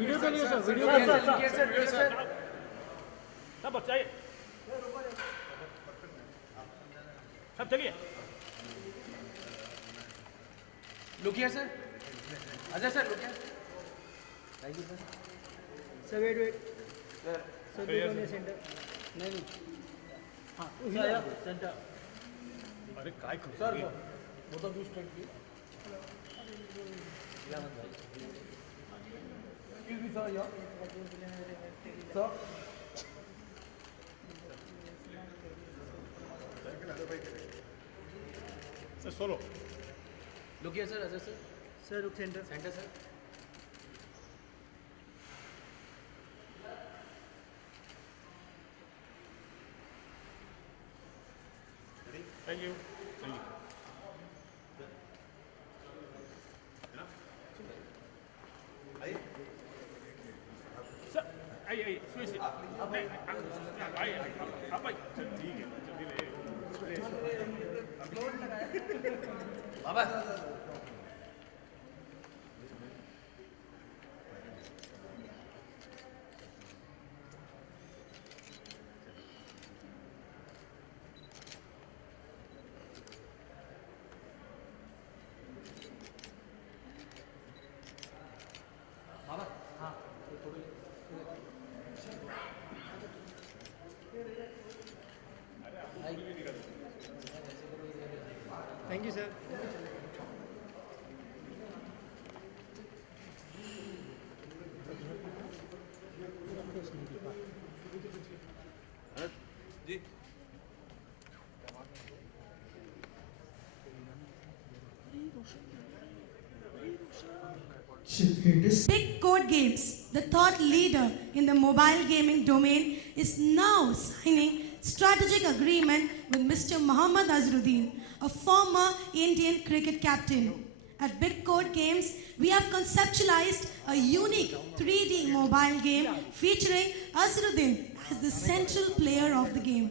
Video के लिए sir, video sir सब चाहिए सब चलिए Look here, sir. Ajay sir, look here. Thank you, sir. Sir, wait. Sir, Sir, go on center. नहीं. हाँ, center. अरे काय करू sir, both of you straight please. Excuse me, sir, yeah. Sir. Sir solo Look here, sir. Ajay sir. Sir, look center. Center, sir. Thank you sir आइए switch आइए आप आइए ठीक है Baba. Baba. हाँ. Thank you, sir. जी. Big Code Games, the thought leader in the mobile gaming domain, is now signing strategic agreement with Mr. Mohammad Azharuddin, a former Indian cricket captain. At Big Code Games, we have conceptualized a unique 3D mobile game featuring Azharuddin as the central player of the game.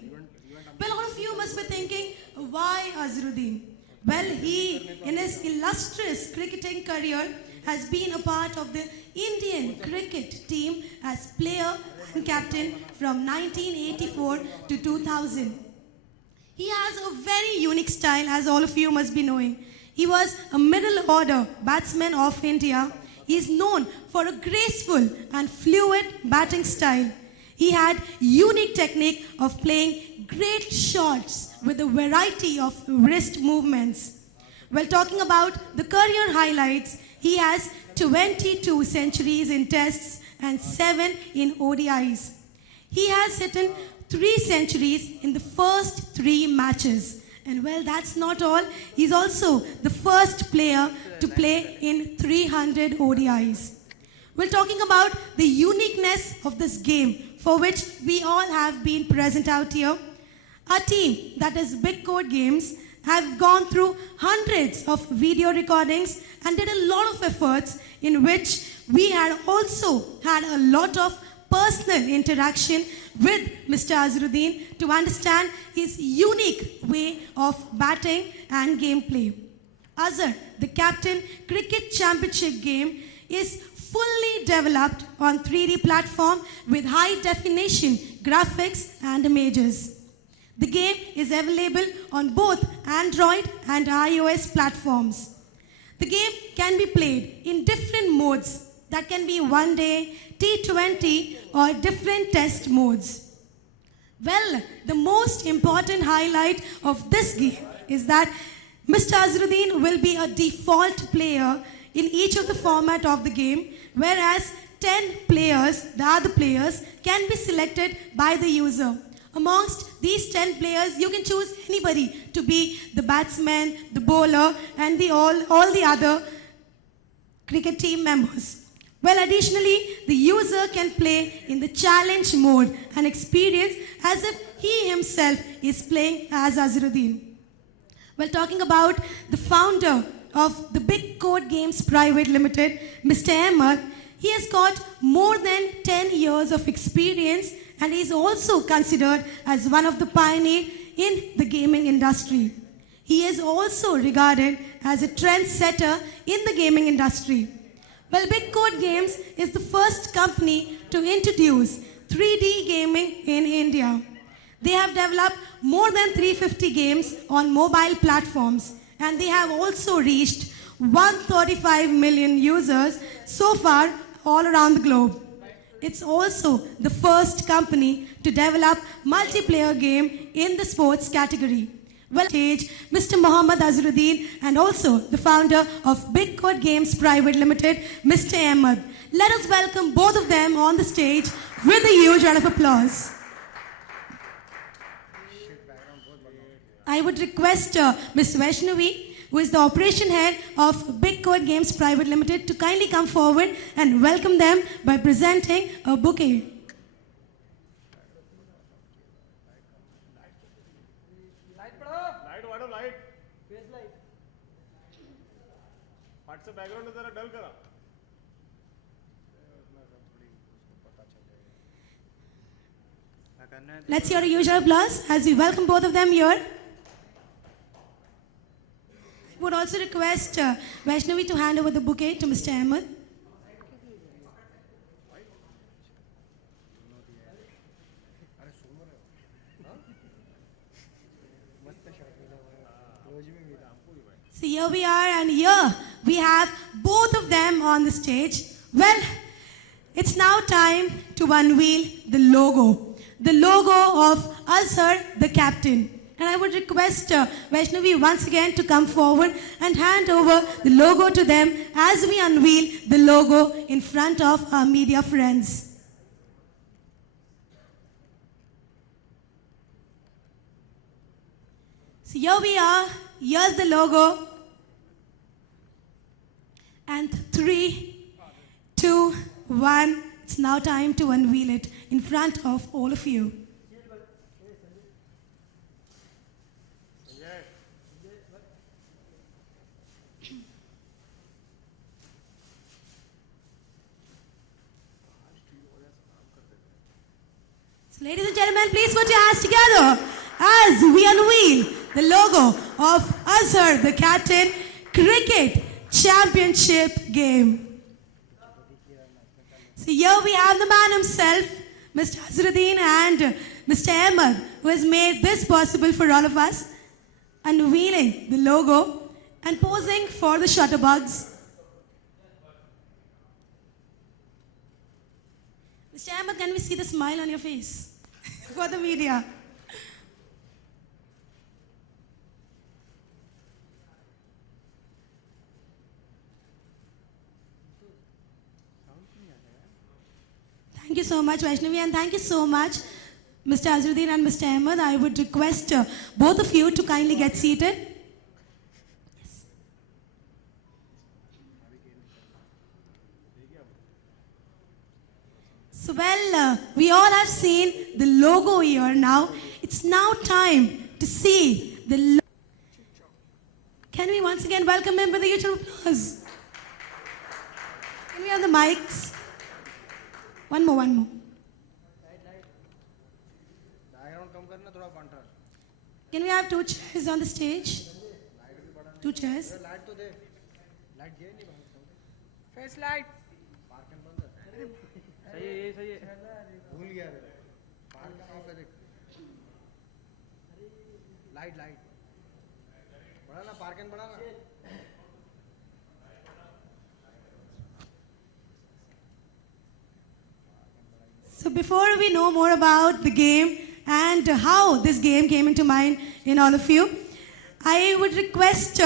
Well, a lot of you must be thinking, why Azharuddin? Well, he, in his illustrious cricketing career, has been a part of the Indian cricket team as player and captain from 1984 to 2000. He has a very unique style, as all of you must be knowing. He was a middle order batsman of India. He is known for a graceful and fluid batting style. He had unique technique of playing great shots with a variety of wrist movements. Well, talking about the career highlights, he has 22 centuries in tests and 7 in ODIs. He has hit 3 centuries in the first 3 matches. And well, that's not all. He's also the first player to play in 300 ODIs. We're talking about the uniqueness of this game, for which we all have been present out here. Our team, that is Big Code Games, have gone through hundreds of video recordings and did a lot of efforts in which we had also had a lot of personal interaction with Mr. Azharuddin to understand his unique way of batting and gameplay. Azhar, the Captain Cricket Championship game, is fully developed on 3D platform with high definition graphics and images. The game is available on both Android and iOS platforms. The game can be played in different modes that can be one day, T20 or different test modes. Well, the most important highlight of this game is that Mr. Azharuddin will be a default player in each of the format of the game, whereas 10 players, the other players, can be selected by the user. Amongst these 10 players, you can choose anybody to be the batsman, the bowler, and all the other cricket team members. Well, additionally, the user can play in the challenge mode and experience as if he himself is playing as Azharuddin. Well, talking about the founder of the Big Code Games Private Limited, Mr. Ahmed, he has got more than 10 years of experience and is also considered as one of the pioneers in the gaming industry. He is also regarded as a trendsetter in the gaming industry. Well, Big Code Games is the first company to introduce 3D gaming in India. They have developed more than 350 games on mobile platforms, and they have also reached 135 million users so far all around the globe. It's also the first company to develop multiplayer game in the sports category. Well, stage Mr. Mohammad Azharuddin and also the founder of Big Code Games Private Limited, Mr. Ahmed. Let us welcome both of them on the stage with a huge round of applause. I would request Ms. Vaishnavi, who is the operation head of Big Code Games Private Limited, to kindly come forward and welcome them by presenting a bouquet. Light वाढव light पाठचं background जरा डल करा Let's hear a huge applause as we welcome both of them here. I would also request Vaishnavi to hand over the bouquet to Mr. Ahmed. So here we are, and here we have both of them on the stage. Well, it's now time to unveil the logo of Azhar, the captain. And I would request Vaishnavi once again to come forward and hand over the logo to them as we unveil the logo in front of our media friends. So here we are, here's the logo. And 3, 2, 1, it's now time to unveil it in front of all of you. So ladies and gentlemen, please put your hands together as we unveil the logo of Azhar, the captain, Cricket Championship game. So here we have the man himself, Mr. Azharuddin and Mr. Ahmed, who has made this possible for all of us, unveiling the logo and posing for the shutterbugs. Mr. Ahmed, can we see the smile on your face for the media? Thank you so much, Vaishnavi, and thank you so much, Mr. Azharuddin and Mr. Ahmed. I would request both of you to kindly get seated. Yes. So, well, we all have seen the logo here now. It's now time to see the logo. Can we once again welcome him with a huge applause? Can we have the mics? One more. Can we have 2 chairs on the stage? 2 chairs. Face light सही है ये सही है भूल गया रे park of है देख लाइट बढ़ा ना पार्क बढ़ा ना So before we know more about the game and how this game came into mind in all of you, I would request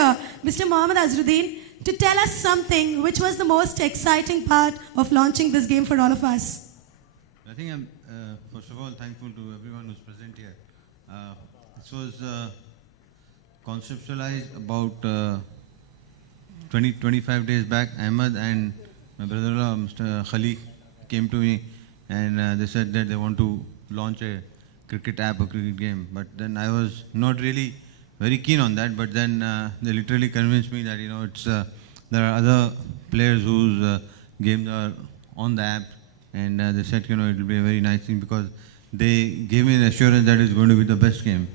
Mr. Mohammad Azharuddin to tell us something which was the most exciting part of launching this game for all of us. I think I'm, first of all, thankful to everyone who's present here. This was conceptualized about 25 days back. Ahmed and my brother-in-law, Mr. Khali, came to me and they said that they want to launch a cricket app, a cricket game. But then I was not really very keen on that. But then they literally convinced me that it's there are other players whose games are on the app, and they said it will be a very nice thing because they gave me an assurance that it's going to be the best game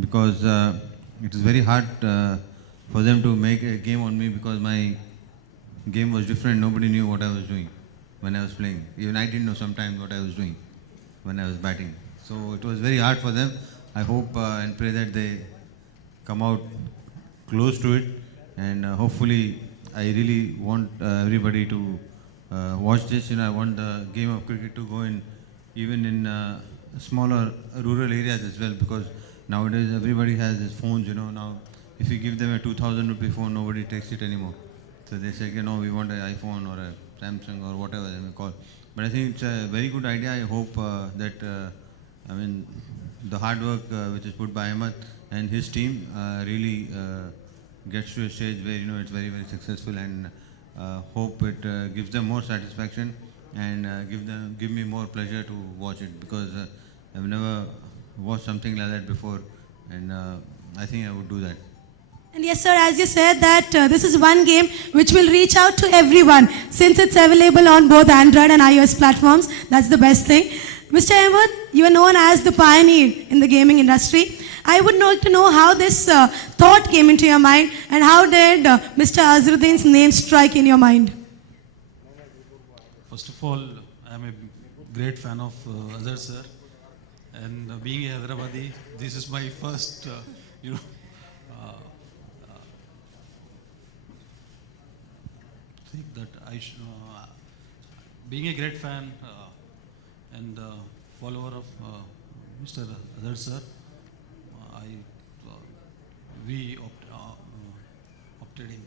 because it is very hard for them to make a game on me because my game was different. Nobody knew what I was doing when I was playing. Even I didn't know sometimes what I was doing when I was batting. So it was very hard for them. I hope and pray that they come out close to it, and hopefully I really want everybody to watch this. I want the game of cricket to go in even in smaller rural areas as well, because nowadays everybody has his phones. Now if you give them a 2,000 rupee phone, nobody takes it anymore. So they say, we want an iPhone or a Samsung or whatever they may call. But I think it's a very good idea. I hope that the hard work which is put by Ahmed and his team really gets to a stage where it's very, very successful, and hope it gives them more satisfaction and give me more pleasure to watch it, because I've never watched something like that before, and I think I would do that. And yes, sir, as you said that this is one game which will reach out to everyone since it's available on both Android and iOS platforms. That's the best thing. Mr. Ahmed, you are known as the pioneer in the gaming industry. I would like to know how this thought came into your mind, and how did Mr. Azharuddin's name strike in your mind? First of all, I am a great fan of Azhar sir, and being a Hyderabadi, this is my first, think that I should, being a great fan and follower of Mr. Azhar sir, we opted in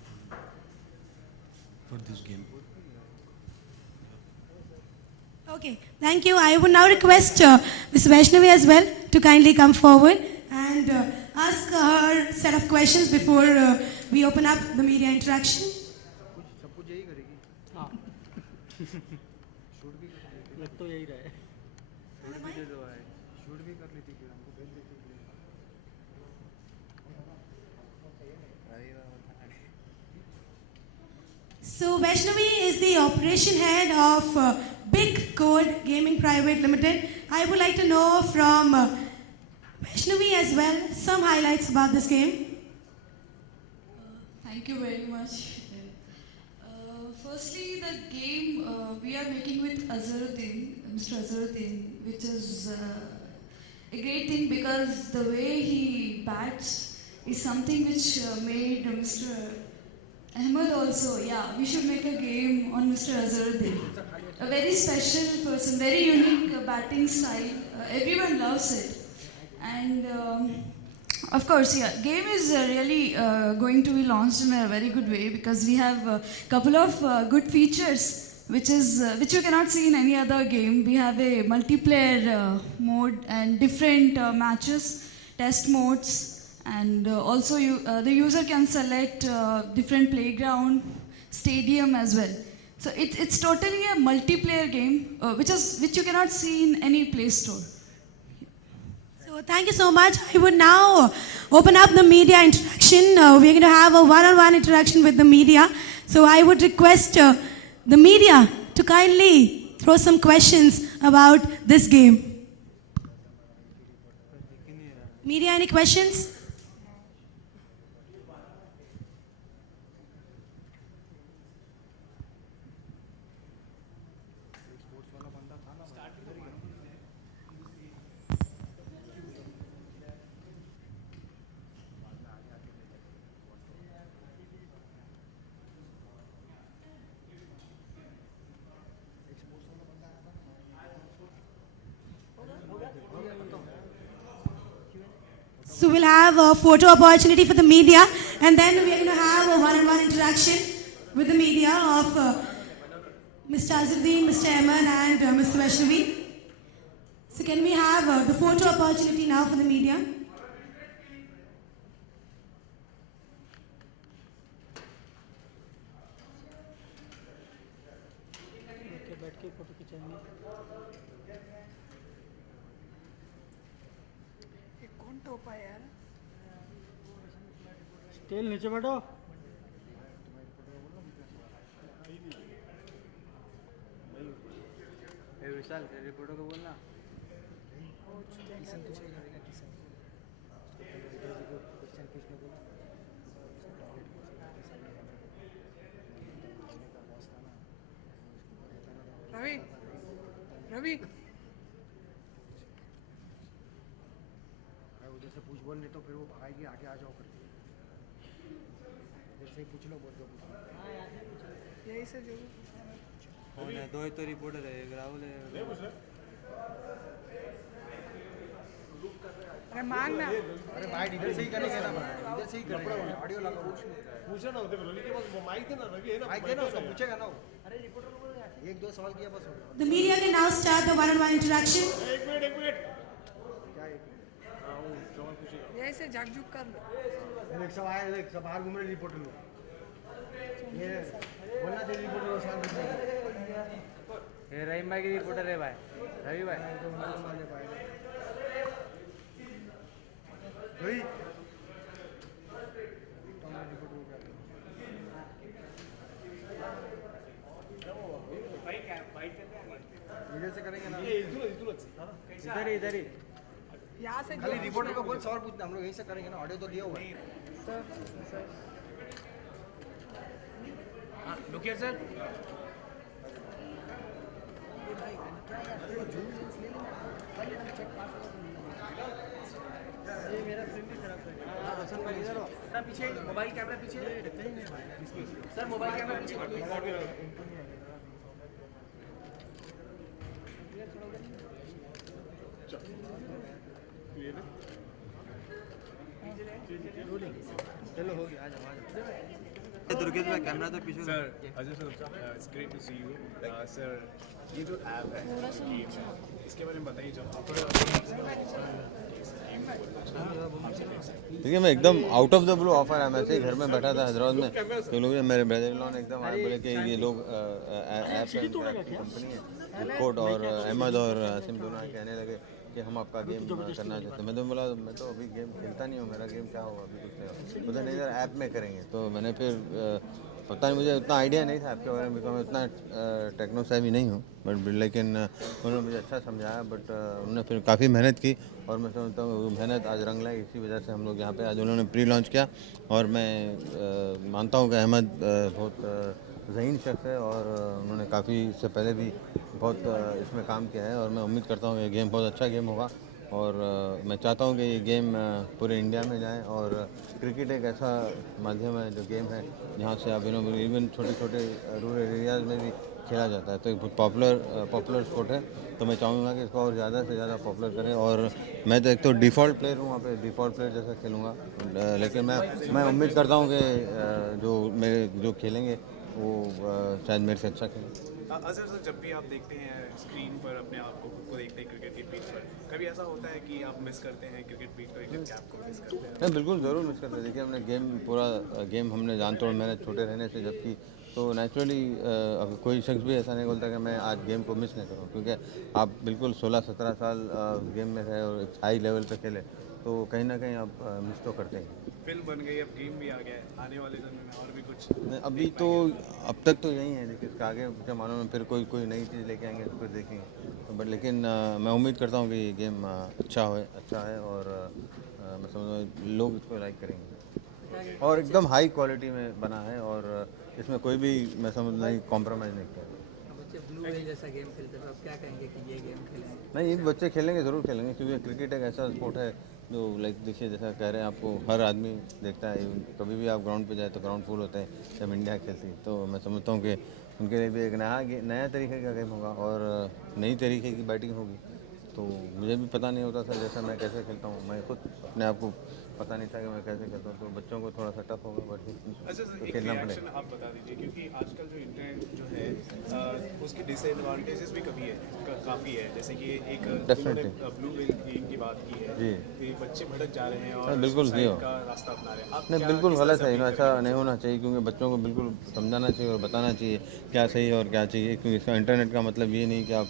for this game. Okay, thank you. I would now request Ms. Vaishnavi as well to kindly come forward and ask her set of questions before we open up the media interaction. हाँ लग तो यही रहा है So Vaishnavi is the operation head of Big Code Gaming Private Limited. I would like to know from Vaishnavi as well some highlights about this game. Thank you very much. Firstly, the game we are making with Azharuddin, Mr. Azharuddin, which is a great thing because the way he bats is something which made Mr. Ahmed also, we should make a game on Mr. Azharuddin. A very special person, very unique batting style. Everyone loves it. And of course, game is really going to be launched in a very good way because we have a couple of good features which you cannot see in any other game. We have a multiplayer mode and different matches, test modes. And also the user can select different playground, stadium as well. So it's totally a multiplayer game which you cannot see in any Play Store. So thank you so much. I would now open up the media interaction. We're going to have a one-on-one interaction with the media. So I would request the media to kindly throw some questions about this game. Media, any questions? So we'll have a photo opportunity for the media, and then we're going to have a one-on-one interaction with the media of Mr. Azharuddin, Mr. Ahmed, and Mr. Vaishnavi. So can we have the photo opportunity now for the media? बैठ के photo खिंचाएंगे कौन टोपा यार stele नीचे बैठो विशाल तेरे photo को बोलना किशन तुझे करेगा किशन क्वेश्चन पूछने को रवि रवि उधर से पूछ बोल नहीं तो फिर वो भागेगी आगे आ जाओ करके इधर से ही पूछ लो बोल दो यही से जो दो ही तो रिपोर्टर है, एक राहुल है। अरे मांगना अरे भाई इधर से ही करेंगे ना भाई, इधर से ही करेंगे ऑडियो लगा पूछा ना होते रवि के पास माइक है ना, रवि है ना, भाई देना उसको पूछेगा ना वो। अरे रिपोर्टर को एक दो सवाल किया बस हो गया। The media can now start the one-on-one interaction. एक मिनट क्या एक हाँ वो सवाल पूछेगा। यही से झकझुक कर लो देख सब आए, देख सब बाहर घूम रहे रिपोर्टर लोग। ये बोलना चाहिए रिपोर्टर को शांत रहने को। ये रहीम भाई की रिपोर्टर है भाई, रवि भाई। तो मालूम मारने पाएगा भाई इधर से करेंगे ना, इधर ही यहाँ से खाली रिपोर्टर को बोल सवाल पूछना, हम लोग यहीं से करेंगे ना, ऑडियो तो दिया हुआ है। Look here sir. पीछे मोबाइल कैमरा पीछे सर, मोबाइल कैमरा पीछे। चलो हो गया, आ जाओ आ जाओ। दुर्गेश भाई कैमरा तो पीछे। Sir Ajay sir, it's great to see you sir. ये जो ऐप है गेम है, इसके बारे में बताइए। जब देखिए मैं एकदम out of the blue offer है, मैं ऐसे ही घर में बैठा था हैदराबाद में, तो लोग मेरे ब्रदर इन लॉ ने एकदम आए, बोले कि ये लोग ऐप कंपनी है कोड, और अहमद और आसिम दोनों कहने लगे कि हम आपका गेम करना चाहते हैं। मैं तो बोला मैं तो अभी गेम खेलता नहीं हूँ, मेरा गेम क्या होगा अभी कुछ नहीं होगा। मुझे नहीं सर ऐप में करेंगे, तो मैंने फिर पता नहीं, मुझे उतना आइडिया नहीं था आपके बारे में, बिकॉज मैं उतना टेक्नो सेवी नहीं हूँ, बट लेकिन उन्होंने मुझे अच्छा समझाया। बट उन्होंने फिर काफ़ी मेहनत की, और मैं समझता हूँ वो मेहनत आज रंग लाई। इसी वजह से हम लोग यहाँ पे आज उन्होंने प्री लॉन्च किया, और मैं मानता हूँ कि अहमद बहुत ज़हीन शख्स है, और उन्होंने काफ़ी इससे पहले भी बहुत इसमें काम किया है, और मैं उम्मीद करता हूँ ये गेम बहुत अच्छा गेम होगा। और मैं चाहता हूँ कि ये गेम पूरे इंडिया में जाए, और क्रिकेट एक ऐसा माध्यम है जो गेम है जहाँ से आप इवन छोटे छोटे रूरल एरियाज़ में भी खेला जाता है, तो एक बहुत पॉपुलर स्पोर्ट है। तो मैं चाहूँगा कि इसको और ज़्यादा से ज़्यादा पॉपुलर करें, और मैं तो एक तो डिफ़ॉल्ट प्लेयर हूँ, वहाँ पे डिफ़ॉल्ट प्लेयर जैसा खेलूँगा, लेकिन मैं उम्मीद करता हूँ कि जो खेलेंगे वो शायद मेरे से अच्छा खेलें। अजहर सर, जब भी आप देखते हैं स्क्रीन पर अपने आप को, खुद को देखते हैं क्रिकेट की पिच पर, कभी ऐसा होता है कि आप मिस करते हैं क्रिकेट पिच को, क्रिकेट कैप को मिस करते हैं? नहीं, बिल्कुल ज़रूर मिस करते हैं। देखिए हमने पूरा गेम हमने जान तोड़ मैंने छोटे रहने से जब की, तो नेचुरली अब कोई शख्स भी ऐसा नहीं बोलता कि मैं आज गेम को मिस नहीं करूँ, क्योंकि आप बिल्कुल 16-17 साल गेम में रहे और हाई लेवल पे खेले, तो कहीं ना कहीं आप मिस तो करते हैं। फिल्म बन गई, अब गेम भी आ गया है, आने वाले समय में और भी कुछ? नहीं, अभी तो अब तक तो यही है, देखिए इसके आगे कुछ मानो में फिर कोई नई चीज़ लेके आएंगे तो फिर देखेंगे, तो बट लेकिन मैं उम्मीद करता हूँ कि ये गेम अच्छा है, और मैं समझता हूँ लोग इसको लाइक करेंगे, और एकदम हाई क्वालिटी में बना है, और इसमें कोई भी मैं समझ नहीं कॉम्प्रोमाइज़ नहीं किया। बच्चे ब्लू व्हेल जैसा गेम खेलते हैं, अब क्या कहेंगे कि ये गेम खेलें? नहीं, ये बच्चे खेलेंगे, ज़रूर खेलेंगे, क्योंकि क्रिकेट एक ऐसा स्पोर्ट है जो लाइक देखिए जैसा कह रहे हैं आपको हर आदमी देखता है। कभी भी आप ग्राउंड पे जाए तो ग्राउंड फुल होते हैं जब इंडिया खेलती है, तो मैं समझता हूँ कि उनके लिए भी एक नया तरीके का गेम होगा, और नई तरीके की बैटिंग होगी। तो मुझे भी पता नहीं होता था जैसा मैं कैसे खेलता हूँ, मैं खुद अपने आप को पता नहीं था कि मैं कैसे खेलता हूँ, तो बच्चों को थोड़ा सा टफ होगा, बट अच्छा सर, तो एक खेलना रिएक्शन पड़ेगा। आप बता दीजिए, क्योंकि आजकल जो इंटरनेट जो है उसके डिसएडवांटेजेस भी काफ़ी है, जैसे कि एक Definitely. ब्लू व्हेल गेम की बात की है जी। कि बच्चे भटक जा रहे हैं और बिल्कुल सुसाइड नहीं का रास्ता अपना रहे हैं। आप नहीं, क्या बिल्कुल इस गलत तरह है, से ऐसा नहीं होना चाहिए, क्योंकि बच्चों को बिल्कुल समझाना चाहिए और बताना चाहिए क्या सही है और क्या चाहिए, क्योंकि इसका इंटरनेट का मतलब ये नहीं कि आप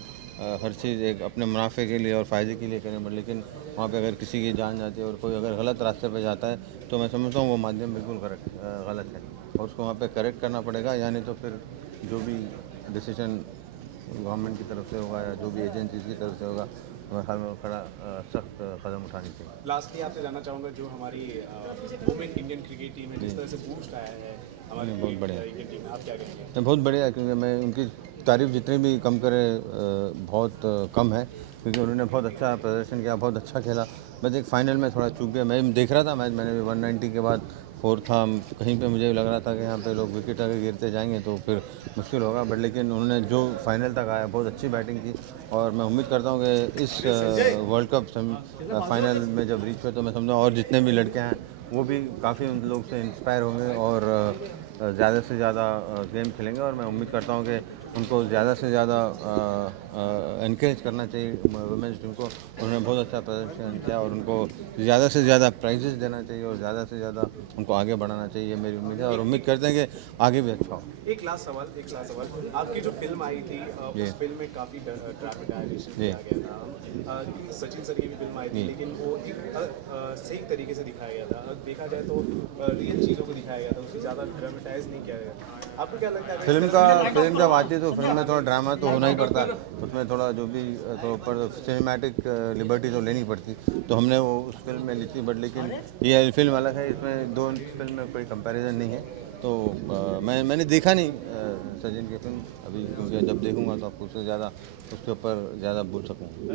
हर चीज़ एक अपने मुनाफे के लिए और फ़ायदे के लिए करें, बट लेकिन वहाँ पे अगर किसी की जान जाती है और कोई अगर गलत रास्ते पे जाता है, तो मैं समझता हूँ वो माध्यम बिल्कुल गलत है, और उसको वहाँ पे करेक्ट करना पड़ेगा, यानी तो फिर जो भी डिसीजन गवर्नमेंट की तरफ से होगा या जो भी एजेंसीज की तरफ से होगा, हमारे ख्याल में खड़ा सख्त कदम उठानी चाहिए। लास्टली आपसे जानना चाहूँगा, जो हमारी वुमेन इंडियन क्रिकेट टीम है, जिस तरह से बूस्ट आया है हमारी बहुत बढ़िया। इंडियन टीम में, आप क्या कहेंगे? बहुत बढ़िया, क्योंकि मैं उनकी तारीफ जितनी भी कम करे बहुत कम है, क्योंकि उन्होंने बहुत अच्छा प्रदर्शन किया, बहुत अच्छा खेला। बस एक फाइनल में थोड़ा चूक गया। मैं देख रहा था मैच, मैंने भी 190 के बाद 4 था, कहीं पे मुझे लग रहा था कि यहाँ पे लोग विकेट आगे गिरते जाएंगे तो फिर मुश्किल होगा, बट लेकिन उन्होंने जो फाइनल तक आया बहुत अच्छी बैटिंग की। और मैं उम्मीद करता हूँ कि इस वर्ल्ड कप फाइनल में जब रीच हुए तो मैं समझा और जितने भी लड़के हैं वो भी काफ़ी उन लोग से इंस्पायर होंगे और ज़्यादा से ज़्यादा गेम खेलेंगे। और मैं उम्मीद करता हूँ कि उनको ज़्यादा से ज़्यादा इनकरेज करना चाहिए वुमेंस टीम को। उन्होंने बहुत अच्छा प्रदर्शन किया और उनको ज़्यादा से ज़्यादा प्राइजेस देना चाहिए और ज़्यादा से ज़्यादा उनको आगे बढ़ाना चाहिए, ये मेरी उम्मीद है। और उम्मीद करते हैं कि आगे भी अच्छा हो। एक लास्ट सवाल, आपकी जो फिल्म आई थी उस फिल्म में काफ़ी ड्रामेटाइजेशन किया गया था। सचिन सर की भी फिल्म आई थी, लेकिन वो एक सही तरीके से दिखाया गया था। देखा जाए तो रियल चीज़ों को दिखाया गया था, उससे ज़्यादा ड्रामेटाइज नहीं किया गया। आपको क्या लगता है फिल्म जब आती है तो फिल्म में थोड़ा ड्रामा तो होना ही पड़ता है, उसमें थोड़ा जो भी तो ऊपर सिनेमैटिक लिबर्टी तो लेनी पड़ती, तो हमने वो उस फिल्म में ली थी। बट लेकिन ये फिल्म अलग है, इसमें दो फिल्म में कोई कंपैरिजन नहीं है। तो मैंने देखा नहीं सचिन की फिल्म अभी, क्योंकि जब देखूंगा तो आपको उससे ज़्यादा उसके ऊपर ज़्यादा बोल सकूँगा।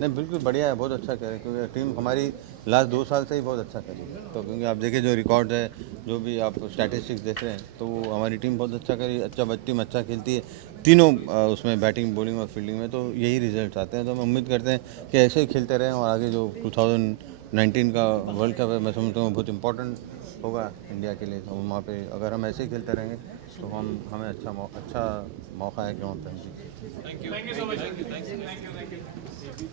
नहीं, बिल्कुल बढ़िया है, बहुत अच्छा करे, क्योंकि टीम हमारी लास्ट 2 साल से ही बहुत अच्छा करी। तो क्योंकि आप देखिए जो रिकॉर्ड है, जो भी आप स्टैटिस्टिक्स देख रहे हैं, तो वो हमारी टीम बहुत अच्छा करी, टीम अच्छा खेलती है तीनों उसमें बैटिंग, बॉलिंग और फील्डिंग में, तो यही रिजल्ट आते हैं। तो हम उम्मीद करते हैं कि ऐसे ही खेलते रहें और आगे जो 2019 का वर्ल्ड कप है, मैं समझता हूँ बहुत इंपॉर्टेंट होगा इंडिया के लिए। तो वहाँ पे अगर हम ऐसे ही खेलते रहेंगे तो हमें अच्छा मौका है कि वहाँ पर हम जीतें। Thank you so much. Thank you.